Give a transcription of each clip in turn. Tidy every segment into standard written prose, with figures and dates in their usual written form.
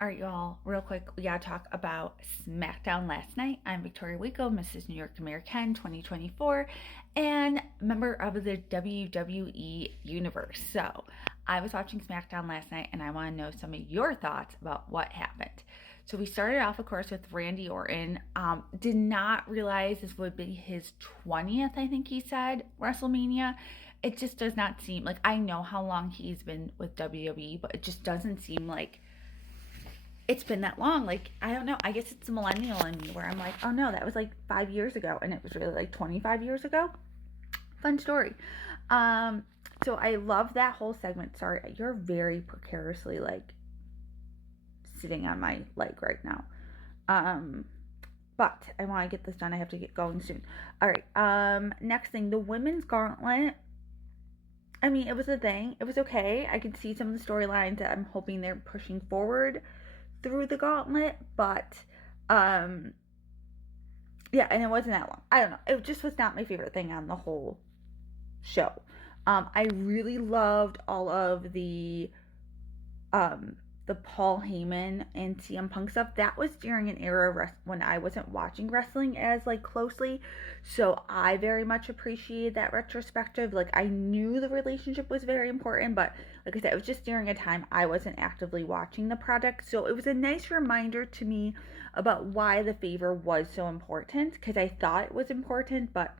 All right, y'all, real quick, we gotta talk about Smackdown last night. I'm Victoria Waco, Mrs. New York American 2024, and member of the WWE Universe. So, I was watching Smackdown last night, and I want to know some of your thoughts about what happened. So, we started off, of course, with Randy Orton. Did not realize this would be his 20th, I think he said, WrestleMania. It just does not seem like I know how long he's been with WWE, but it just doesn't seem like it's been that long. Like, I don't know. I guess it's a millennial in me where I'm like, oh no, that was like 5 years ago. And it was really like 25 years ago. Fun story. So I love that whole segment. Sorry, you're very precariously like sitting on my leg right now. But I want to get this done. I have to get going soon. All right. Next thing, the women's gauntlet. I mean, it was a thing. It was okay. I could see some of the storylines that I'm hoping they're pushing forward through the gauntlet, but yeah, and it wasn't that long. I don't know. It just was not my favorite thing on the whole show. I really loved all of the Paul Heyman and CM Punk stuff. That was during an era when I wasn't watching wrestling as like closely, so I very much appreciated that retrospective. Like, I knew the relationship was very important, but like I said, it was just during a time I wasn't actively watching the product, so it was a nice reminder to me about why the favor was so important, because I thought it was important, but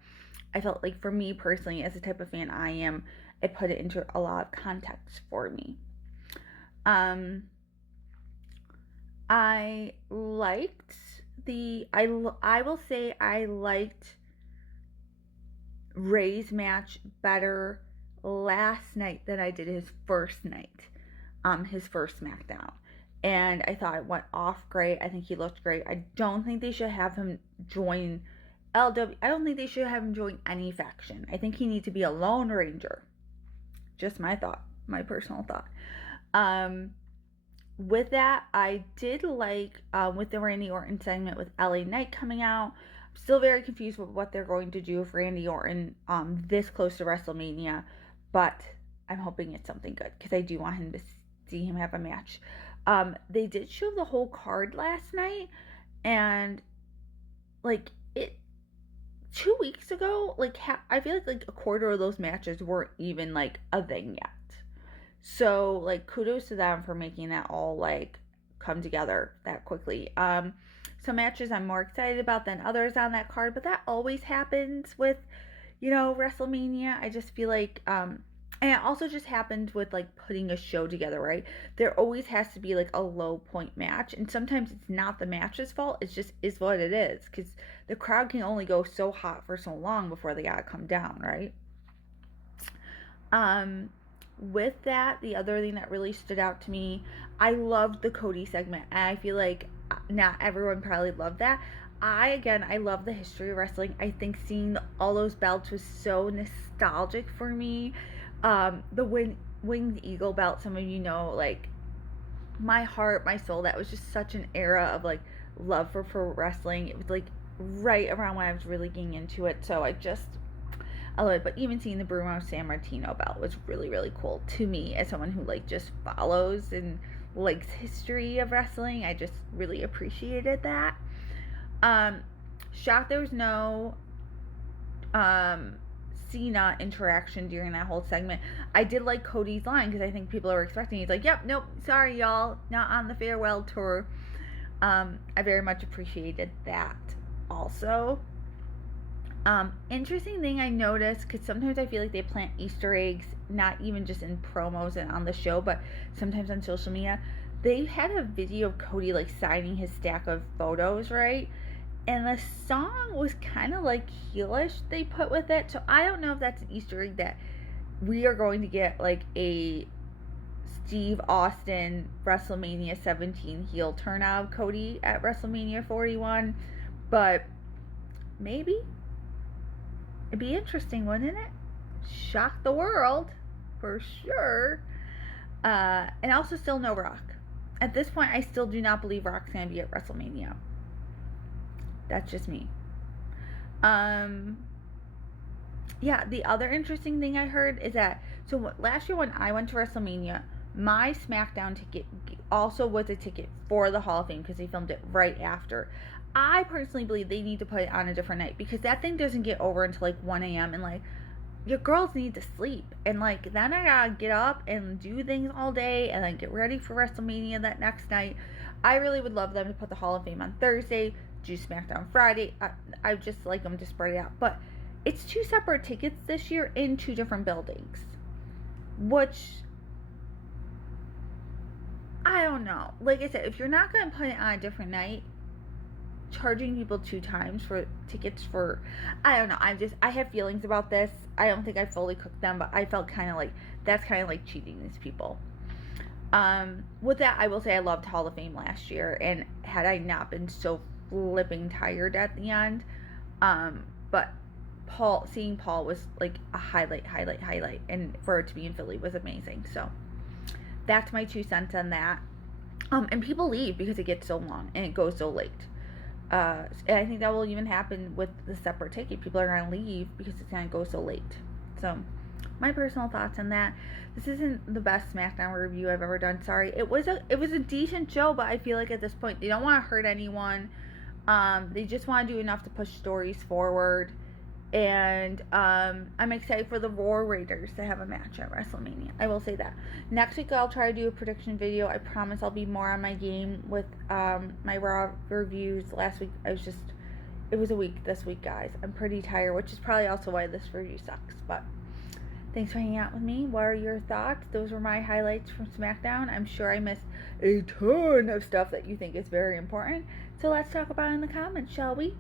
I felt like for me personally, as the type of fan I am, it put it into a lot of context for me. um I liked I will say I liked Ray's match better last night than I did his first night, his first SmackDown. And I thought it went off great. I think he looked great. I don't think they should have him join LW. I don't think they should have him join any faction. I think he needs to be a Lone Ranger. Just my thought, my personal thought. Um, with that, I did like with the Randy Orton segment with LA Knight coming out. I'm still very confused with what they're going to do with Randy Orton this close to WrestleMania, but I'm hoping it's something good because I do want him to see him have a match. They did show the whole card last night, and like it 2 weeks ago, like I feel like a quarter of those matches weren't even like a thing yet. So like kudos to them for making that all like come together that quickly. Some matches I'm more excited about than others on that card, but that always happens with, WrestleMania. I just feel like and it also just happens with like putting a show together, right? There always has to be like a low point match, and sometimes it's not the match's fault. It's just is what it is, because the crowd can only go so hot for so long before they gotta come down, right? Um, with that, the other thing that really stood out to me, I loved the Cody segment, and I feel like not everyone probably loved that. I love the history of wrestling. I think seeing all those belts was so nostalgic for me. The winged eagle belt, some of you know, like my heart, my soul. That was just such an era of like love for wrestling. It was like right around when I was really getting into it. So I love it. But even seeing the Bruno San Martino belt was really, really cool to me as someone who like just follows and likes history of wrestling. I just really appreciated that. Um, Shocked there was no Cena interaction during that whole segment. I did like Cody's line because I think people are expecting. He's like, "Yep, nope, sorry y'all, not on the farewell tour." I very much appreciated that. Also, interesting thing I noticed, because sometimes I feel like they plant Easter eggs, not even just in promos and on the show, but sometimes on social media. They had a video of Cody like signing his stack of photos, right? And the song was kind of like heelish they put with it. So I don't know if that's an Easter egg that we are going to get like a Steve Austin WrestleMania 17 heel turnout of Cody at WrestleMania 41, but maybe. It'd be interesting, wouldn't it? Shock the world, for sure. And also, still no Rock. At this point, I still do not believe Rock's gonna be at WrestleMania. That's just me. Um, yeah, the other interesting thing I heard is that last year when I went to WrestleMania, my SmackDown ticket also was a ticket for the Hall of Fame because they filmed it right after. I personally believe they need to put it on a different night because that thing doesn't get over until like 1 a.m. and like your girls need to sleep, and like then I gotta get up and do things all day and then get ready for WrestleMania that next night. I really would love them to put the Hall of Fame on Thursday, do SmackDown Friday. I just like them to spread it out, but it's 2 separate tickets this year in 2 different buildings, which I don't know. Like I said, if you're not gonna put it on a different night, charging people 2 times for tickets for, I don't know, I have feelings about this. I don't think I fully cooked them, but I felt kind of like that's kind of like cheating these people. With that, I will say I loved Hall of Fame last year, and had I not been so flipping tired at the end, but seeing Paul was like a highlight, and for it to be in Philly was amazing. So that's my 2 cents on that. And people leave because it gets so long and it goes so late. And I think that will even happen with the separate ticket. People are going to leave because it's going to go so late. So, my personal thoughts on that. This isn't the best SmackDown review I've ever done. Sorry. It was a decent show, but I feel like at this point they don't want to hurt anyone. They just want to do enough to push stories forward. And I'm excited for the Raw Raiders to have a match at WrestleMania. I will say that. Next week I'll try to do a prediction video. I promise I'll be more on my game with my Raw reviews. Last week it was a week this week, guys. I'm pretty tired, which is probably also why this review sucks. But thanks for hanging out with me. What are your thoughts? Those were my highlights from SmackDown. I'm sure I missed a ton of stuff that you think is very important. So let's talk about it in the comments, shall we?